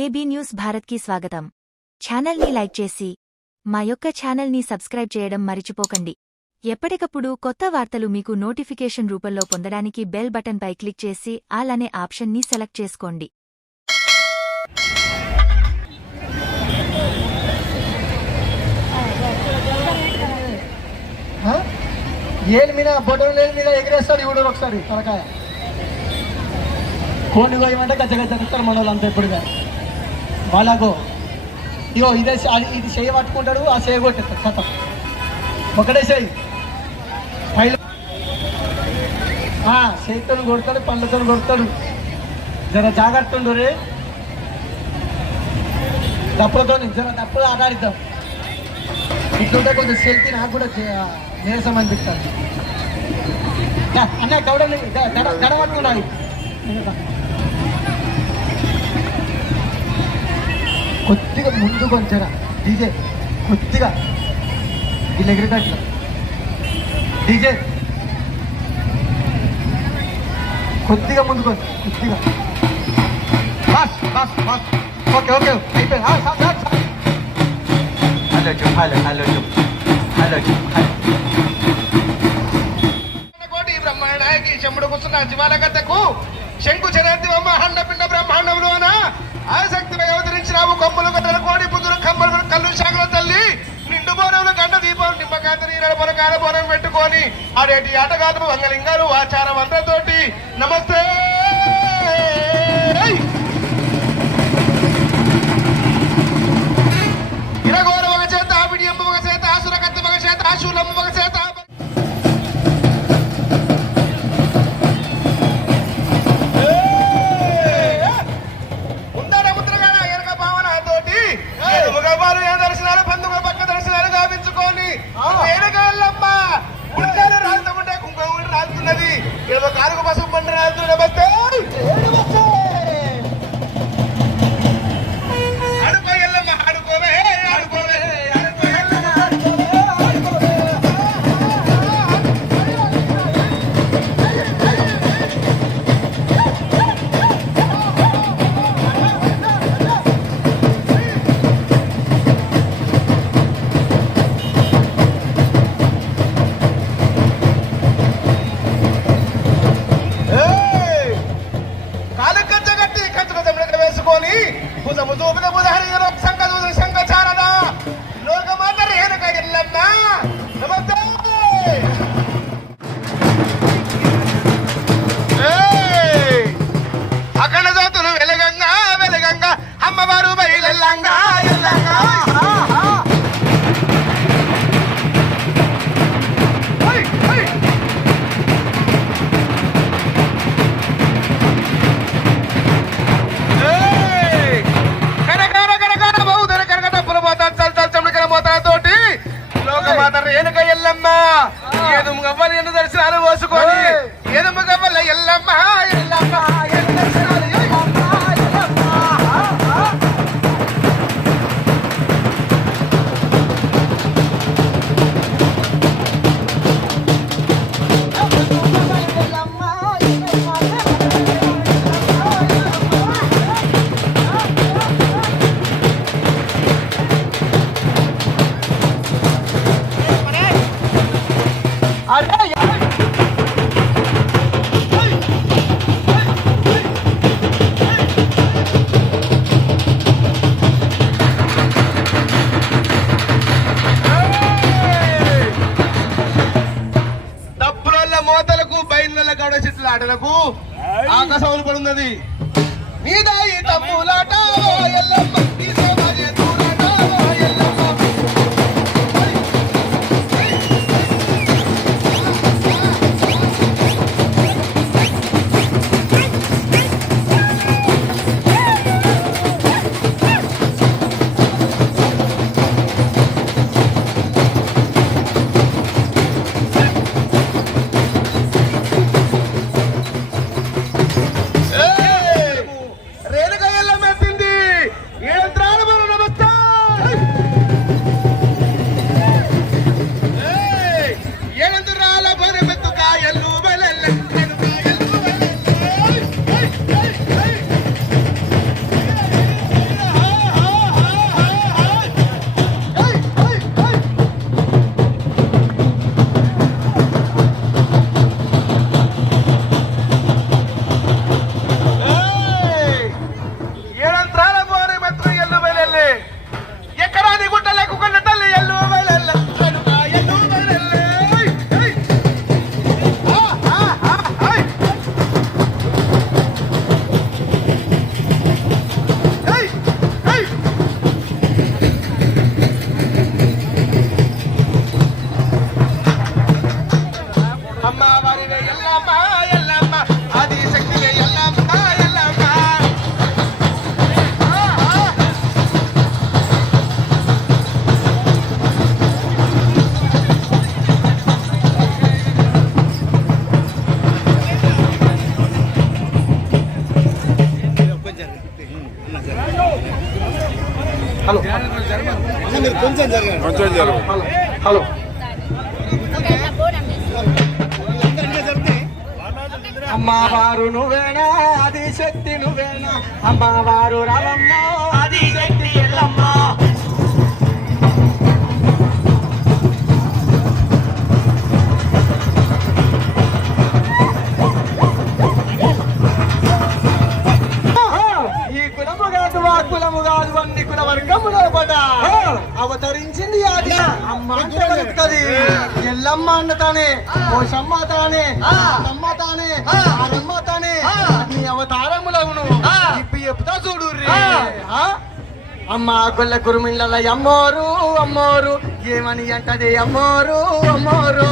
AB news భారత్కి స్వాగతం. ఛానల్ని లైక్ చేసి మా యొక్క ఛానల్ని సబ్స్క్రైబ్ చేయడం మరిచిపోకండి. ఎప్పటికప్పుడు కొత్త వార్తలు మీకు నోటిఫికేషన్ రూపంలో పొందడానికి బెల్ బటన్పై క్లిక్ చేసి ఆల్ అనే ఆప్షన్ని సెలెక్ట్ చేసుకోండి. ఏలు మీద బొటం లేని మీద ఎగిరేస్తాడు ఇవిడు ఒకసారి తలకాయ కోడి కోయమంటే గజ్జ గజ్జ మన వాళ్ళు అంతా ఎప్పుడుగా వాళ్ళకు ఇగో ఇదే ఇది చేయ పట్టుకుంటాడు, ఆ చేయ కొట్టేస్తాడు కథం ఒకటే చేయి పైలు చేతితో కొడతాడు, పండ్లతో కొడతాడు. జర జాగ్రత్త ఉండు రే, దప్పులతో జర దప్పులు ఆటాడిద్దాం. ఇట్లుంటే కొంచెం సెల్ఫీ నాకు కూడా నీరసం అనిపిస్తాను. అన్న కవడని గడ పట్టుకున్నాడు. కొద్దిగా ముందు కొంచెం డీజే కొద్దిగా వీళ్ళు ఎగిరికట్ల డీజే కొద్దిగా ముందు కొద్దిగా bus bus bus okay okay అయిపోయింది. హలో హలో హలో కోటి బ్రహ్మాండానికి చెమ్ముడు కూర్చున్న జీవాల గద్దకు శంకు చరతి బ్రహ్మాండ బ్రహ్మాండములు అన ఆసక్తిగా అవతరించినావు. కొమ్మలు గడ్డల కోడి పుదురు కమ్మలు కళ్ళు శాఖల తల్లి నిండు బోనములు గండ దీపాలు నిమ్మకాంత నీళ్ళ పొలకాల బోనం పెట్టుకొని ఆడేటి ఆటగాదు వంగలింగారు ఆచారం అందరితోటి నమస్తే ఇరగోర ఒక చేత ఆవిడియమ్మ ఒక చేత ఆసురకత్తి ఒక చేత ఆశూలమ్మ ఒక చేత దర్శనాలు బంధువుల పక్క దర్శనాలు గావించుకొని ఏడగాళ్ళమ్మ ఉడికాలు రాలుతుంటే కుంకుమ రాలుతున్నది. ఏదో కారుకు పసుపు పండు రాలుతుంది. నమస్తే ఆడుకో ఎల్లమ్మ ఆడుకోవే ఆడుకోవే అఖండ జ్యోతులు వెలగంగా వెలగంగా అమ్మవారు బయలెల్లంగా ఎల్లంగా రేణుక ఎల్లమ్మ ఏదుము గవ్వలు ఎన్ని దర్శనాలు పోసుకొని ఏదుము గవ్వల ఎల్లమ్మ ఎల్లమ్మ ఎన్ని దర్శనాలు ఆటలకు ఆకాశములు పడున్నది. నీదాయి తమ్ములాట ఎల్లమ్మ రేణుక ఎల్లమ్మ ఎత్తింది. 7 నమస్తే కొంచెం జరగదు. హలో అమ్మవారు నువ్వేనా అది శక్తి నువ్వేనా అమ్మవారు రావమ్మ అది శక్తి ఎల్లమ్మ ఈ కులము కాదు ఆ కులము కాదు అన్ని కుల వర్గముల పట అవతరించింది అది అమ్మ అంటే బతుకది ఎల్లమ్మ అన్న తానే పోషమ్మ తానే అమ్మ తానే ఆరమ్మ తానే అన్ని అవతారములవును ఇప్పి చెప్తా చూడు అమ్మ గొల్ల కురుమిళ్ళ అమ్మోరు అమ్మోరు ఏమని అంటది అమ్మోరు అమ్మోరు